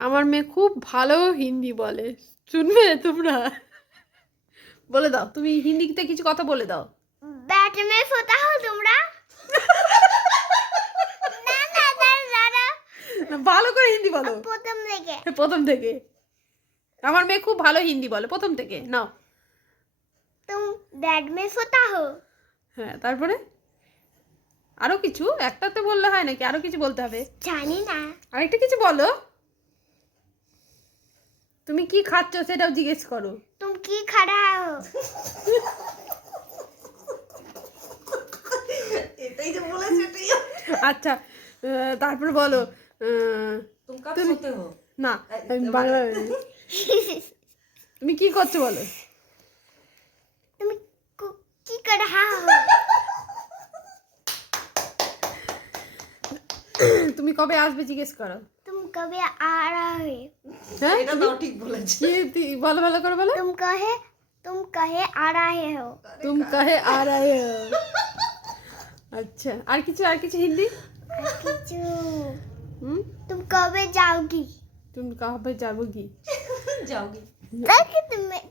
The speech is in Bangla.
আমার মেয়ে খুব ভালো হিন্দি বলে, শুনবে তোমরা? বলে দাও, তুমি হিন্দিতে কিছু কথা বলে দাও। बैट में सोता हो তোমরা? না না দাঁড়া না, ভালো করে হিন্দি বলো প্রথম থেকে। প্রথম থেকে। আমার মেয়ে খুব ভালো হিন্দি বলে প্রথম থেকে, নাও। तुम बैट में सोता हो? হ্যাঁ, তারপরে আরো কিছু, একটাতে বললে হয় নাকি, আরো কিছু বলতে হবে? জানি না। আরেকটা কিছু বলো। তুমি কি খাচ্ছ সেটাও জিজ্ঞেস করো। तुम की खा रहा हो? এটাই যে বলেছে এটাই। আচ্ছা, তারপরে বলো তুমি কব তুমি সোতে হো? না, আমি বাংলা তুমি কি করছো বলো। तुम की कर रहा हो? তুমি কবে আসবে জিজ্ঞেস করো। तुम कभी आ रहा है? হ্যাঁ, এটা দাও ঠিক বলেছে। বলো ভালো করে বলো। तुम कहे आ रहे हो? तुम कहे आ रहे हो। আচ্ছা, আর কিছু হিন্দি। किचू। হুম, तुम कब जाओगी? তুমি কবে যাবোগি। যাওগি। ताकि तुम्हें